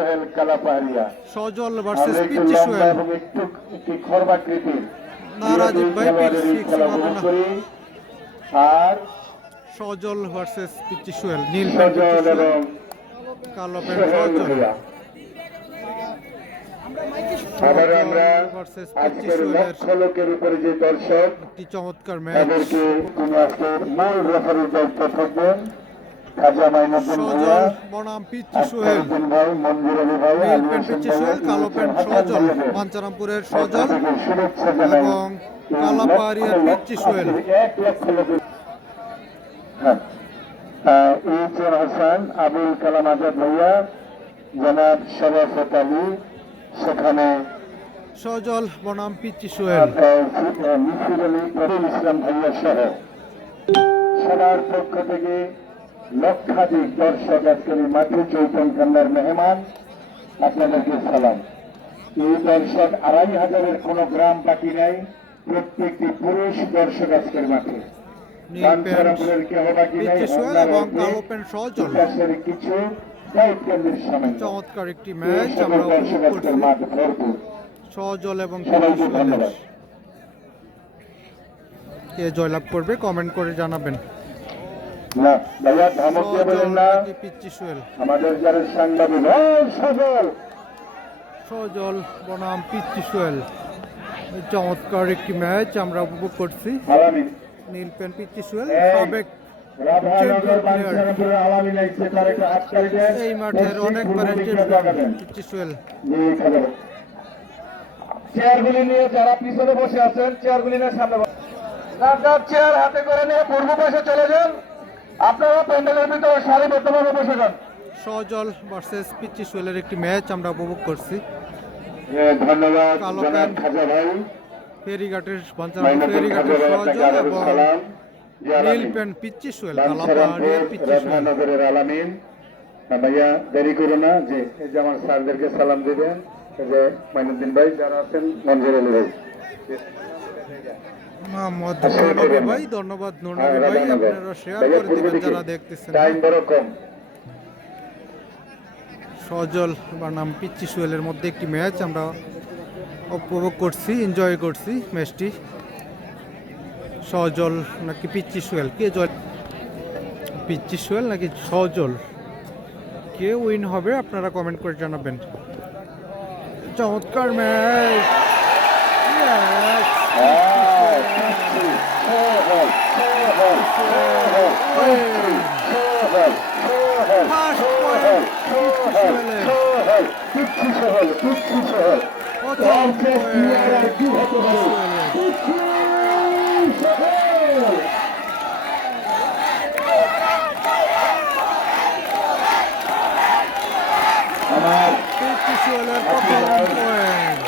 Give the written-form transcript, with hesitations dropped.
সোহেল কালাপাহাড়িয়া। সজল versus আমরা একটু পিচ্চি লম্বা সোহেল। এবং একটি খর্বাকৃতির না রাজীব ভাই, খেলোয়াড়ের এই পিচ খেলা হবে উপভোগ না। করি। আর সজল ভার্সেস পিচ্চি সোহেল, নীল প্যান্ট পিচ্চি সজল সোহেল, এবং কালো প্যান্ট সোহেল সজল। ভূঁইয়া। আবার আমরা ভার্সেস পিচ্চি আজকের সোহেলের লক্ষ লোকের উপরে যে দর্শক একটি চমৎকার ম্যাচ। তাদেরকে তিনি আজকে মূল রেফারির দায়িত্ব থাকবেন খাজা মাইনুদ্দিন ভাইয়া, সজল বনাম পিচ্চি সোহেল, আখতারউদ্দিন ভাই, মঞ্জুর আলী ভাই, নীল আলী প্যান্ট হোসেন পিচ্চি ভাই, সোহেল, কালো প্যান্ট হাসান সজল, ভাইয়াদের বাঞ্চারামপুরের পক্ষ সজল থেকে শুভেচ্ছা জানাই। এবং এই কালাপাহাড়িয়ার লক্ষ পিচ্চি সোহেল। এক লক্ষ লোকের হ্যাঁ এইচ এম হাসান, আবুল কালাম আজাদ ভাইয়া, জনাব শরাফত আলী, সেখানে সজল বনাম পিচ্চি সোহেল। মিসির আলী, ফরিদ ইসলাম ভাইয়া সহ সবার পক্ষ থেকে লক্ষাধিক দর্শক আজকের এই মাঠে চৈতন কান্নার মেহমান, আপনাদেরকে সালাম। এই দর্শক ২,৫০০-এর কোনো গ্রাম বাকি নাই, প্রত্যেকটি পুরুষ দর্শক আজকের মাঠে। নীল প্যান্ট বাঞ্ছারামপুরের কেহ বাকি নাই, পিচ্চি সোহেল এবং কালো প্যান্ট সজল। বিকাশের কিছু দায়িত্বের সামনে চমৎকার একটি ম্যাচ আমরা উপভোগ দর্শক আজকের করছি। মাঠ ভরপুর। সজল এবং সবাইকে পিচ্চি সোহেলের। ধন্যবাদ। কে জয়লাভ করবে কমেন্ট করে জানাবেন। না ভাইয়া ধমক দিয়ে সজল বলেন না, নাকি পিচ্চি সোহেল? আমাদের যারা সাংবাদিক সজল সজল বনাম পিচ্চি সোহেল, এই চমৎকার একটি ম্যাচ আমরা উপভোগ করছি। আলামিন, নীল প্যান্ট পিচ্চি সোহেল এই সাবেক রাধানগর চ্যাম্পিয়ন প্লেয়ার। বাঞ্ছারামপুরের আলামিন আইছে, তার একটা হাততালি দেন। এই মাঠের অনেকবারের চ্যাম্পিয়ন পিচ্চি সোহেল। জি, খেলো। চেয়ারগুলি নিয়ে যারা পিছনে বসে আছেন, চেয়ারগুলি নিয়ে সামনে যার চেয়ার হাতে করে নিয়ে পূর্ব পাশে চলে যান। আপনারা প্যান্ডেলের ভিতরে সারিবদ্ধভাবে বসে যান। সজল ভার্সেস পিচ্চি সোহেলের একটি ম্যাচ আমরা উপভোগ করছি। ধন্যবাদ কালো জনাব প্যান্ট খাজা ভাই, ফেরিঘাটের বাঞ্চারামপুর মাইনুদ্দিন ফেরিঘাটের খাজা ভাই, আপনাকে সজল আরো এবং সালাম। জি, নীল আলামিন। প্যান্ট পিচ্চি সোহেল, বাঞ্ছারামপুর কালাপাহাড়িয়ার পিচ্চি সোহেল। রাধানগরের আলামিন। ভাইয়া দেরি করো না, যে এই যে আমার স্যারদেরকে সালাম দিবেন, এই যে মাইনুদ্দিন ভাই যারা আছেন, মঞ্জুর আলী ভাই। মোহাম্মদ আসসালামু নবী আলাইকুম। ভাই, ধন্যবাদ নবী হ্যাঁ, ভাই, রাধানগর। আপনারা শেয়ার ভাইয়া করে পূর্ব দিবেন দিকে, যারা দেখতেছেন। টাইম বড় কম। সজল বনাম পিচ্চি সোহেলের মধ্যে একটি ম্যাচ আমরা উপভোগ করছি, এনজয় করছি ম্যাচটি। সজল নাকি পিচ্চি সোহেল, কে জয়? পিচ্চি সোহেল নাকি সজল, কে উইন হবে আপনারা কমেন্ট করে জানাবেন। চমৎকার ম্যাচ। আমার পিচ্চি সোহেলের প্রথম পয়েন্ট।